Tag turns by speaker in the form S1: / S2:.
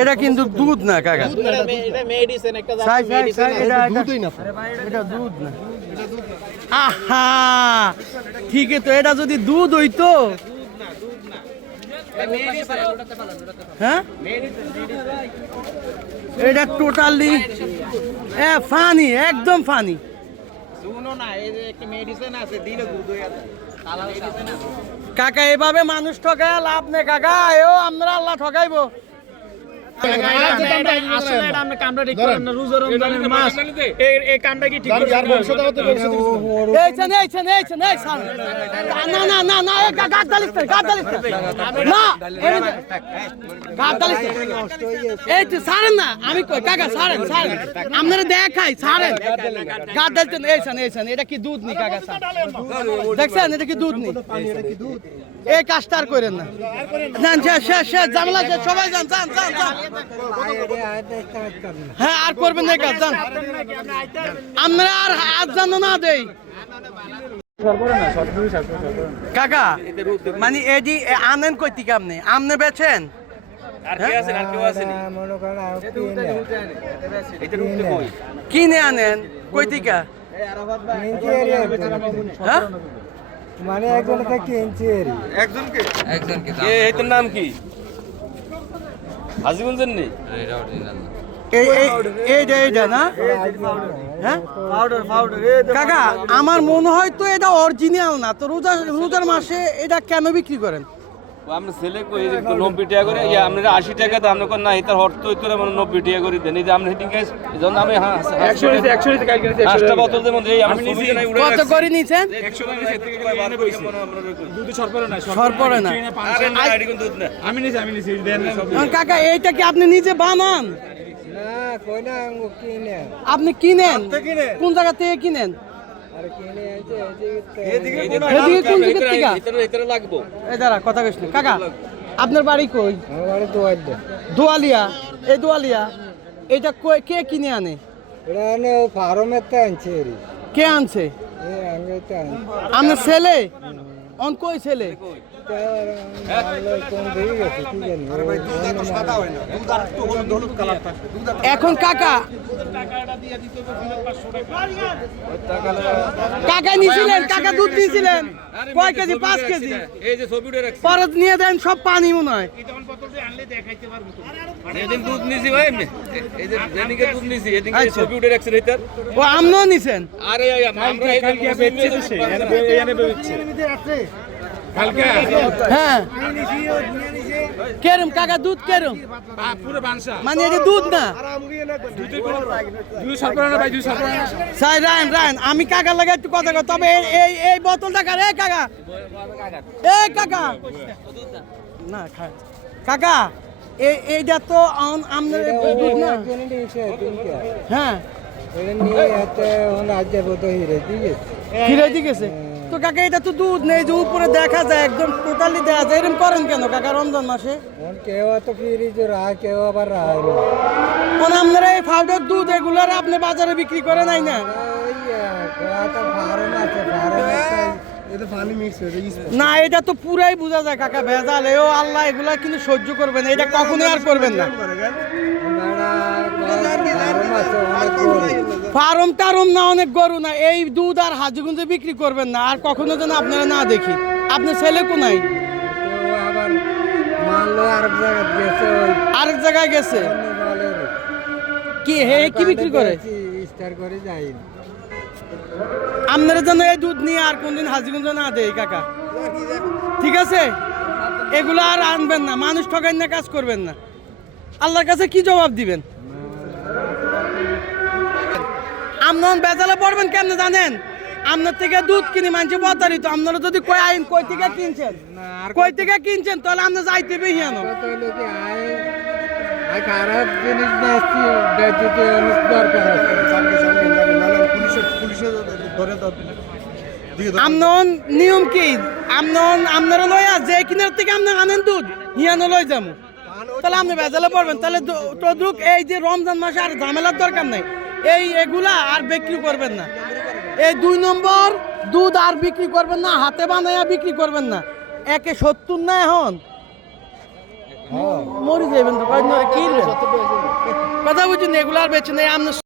S1: এটা কিন্তু দুধ না কাকা। এটা দুধ না। আহা ঠিকই তো এটা যদি দুধ হইতো। হ্যাঁ? এটা টোটালি এ ফানি একদম ফানি
S2: শুনো না এই যে একটা মেডিসিন আছে দিলে দুধ যায় মেডিসিন আছে
S1: কাকা এভাবে মানুষ ঠকায় লাভ নেই কাকা। এও আমরা আল্লাহ ঠকাইবো। আমি কই কাকা সারেন সারেন আপনারা দেখাই সারেন গাছ দালিছেন এইছেন এইছেন এটা কি দুধ নি কাকা দেখছেন এটা কি দুধ নি এই কাজটা আর করেন না যান শেষ শেষ শেষ জামলা সবাই যান যান যান যান হ্যাঁ আর করবেন না এই কাজ যান আমরা আর হাত জানো না দেই। কাকা মানে এডি এ আনেন কই থেকে আপনি? আমনে বেচেন? কিনে আনেন? কই থেকে? হ্যাঁ?
S3: মানে একজনকে কিনছি
S4: এটার নাম কি? হাজিগঞ্জের নেই?
S1: হ্যাঁ? কাকা আমার মনে হয় তো এটা অরিজিনাল না। তো রোজা রোজার মাসে এটা কেন বিক্রি করেন?
S4: আমরা ছেলে কই? নব্বই টাকা করে ইয়া আপনারা আশি টাকা তো আমরা কোন না এটার হর্ত হইতো না মানে নব্বই টাকা করে দেন। এই যে আমরা হেঁটে জন্য আমি হ্যাঁ একশো একশো হাঁসটা বোতল যেমন এই আমি
S1: কত করে নিছেন?
S4: একশো টাকা নিচে থেকে কয় বার করে আমরা দুধ
S1: সর পড়ে না
S4: আরে না এটি কিন্তু দুধ না।
S5: আমি নিছি আমি নিছি দেন না। সব
S1: এখন কাকা এইটা কি আপনি নিজে বানান?
S3: না কই না কিনে।
S1: আপনি কিনেন। কোন জায়গা থেকে কিনেন? কথা কাকা আপনার বাড়ি কই? দোয়ালিয়া। এই দোয়ালিয়া এটা কই কে কিনে আনে?
S3: ফার্মের তে আনছে
S1: কে আনছে। আপনার ছেলে? অন কই ছেলে? এখন কাকা। কাকা নিছিলেন কাকা দুধ নিছিলেন। কয় কেজি? পাঁচ কেজি।
S4: এই যে ছবি উঠে
S1: পরে নিয়ে দেন সব পানি মনে হয়।
S4: এদিন দুধ নিছি ভাই এমনি। এই যে যেদিনকে দুধ নিছি এদিনকে
S1: আচ্ছা।
S4: ছবি উঠে রাখছেন এইটার
S1: ও আমনও নিছেন
S4: আরে আমরা
S1: হ্যাঁ। কেরম কাকা দুধ কেরম? মানে এটা দুধ না? সাই রায়ন রায়ন আমি কাকা লাগে একটু কথা কই। তবে এই- এই এই বোতলটা কার? এই কাকা। এই কাকা। না খায় কাকা এই এইটা তো আম- আপনার দুধ না? হ্যাঁ।
S3: হিরে
S1: গেছে। তো কাকা এটা তো দুধ নেই যে উপরে দেখা যায় একদম টোটালি দেখা যায়। এরকম করেন কেন কাকা রমজান মাসে?
S3: কেউ তো ফিরিজ রাহ কেউ আবার রাহ
S1: কোন আপনারা এই পাউডার দুধ এগুলার আপনি বাজারে বিক্রি করে নাই না? না এটা তো পুরাই বোঝা যায় কাকা ভেজাল। এও আল্লাহ এগুলা কিন্তু সহ্য করবেন না। এটা কখনোই আর করবেন না।
S3: ফার্ম
S1: টারম না, অনেক গরু না। এই দুধ আর হাজিগুঞ্জে বিক্রি করবেন না। আর কখনো যেন আপনারা না দেখি। আপনার ছেলে
S3: মানলো আরেক জায়গায় গেছে।
S1: কি, হে কি বিক্রি করে? আপনারা যেন এই দুধ নিয়ে আর কোনদিন হাজিগুঞ্জ না দেয় কাকা। ঠিক আছে? এগুলো আর আনবেন না। মানুষ ঠকাই না, কাজ করবেন না। আল্লাহর কাছে কি জবাব দিবেন? আপনার বেজালে পড়বেন কেমনে জানেন? আপনার থেকে দুধ কিনি মানছে প্রতারিত। আপনারা যদি কই আইন কই থেকে কিনছেন? কই থেকে কিনছেন? তাহলে আপনি যাইতে বেহিয়ানো
S3: খারাপ জিনিস।
S1: আমনন নিয়ম কি? আমনন আপনারা লইয়া যে কিনার থেকে আপনি আনেন দুধ হিয়ানো লই যাব। তাহলে আপনি বেজালে পড়বেন। তাহলে দু- তদ্রুক এই যে রমজান মাসে আর ঝামেলার দরকার নাই। এই এগুলা আর বিক্রি করবেন না। এই দুই নম্বর দুধ আর বিক্রি করবেন না হাতে বানাইয়া বিক্রি করবেন না। একে সত্তর না এখন? মরি যাবেন তো কয়েকদিন কথা বুঝুন এগুলার বেছে নেই আপনি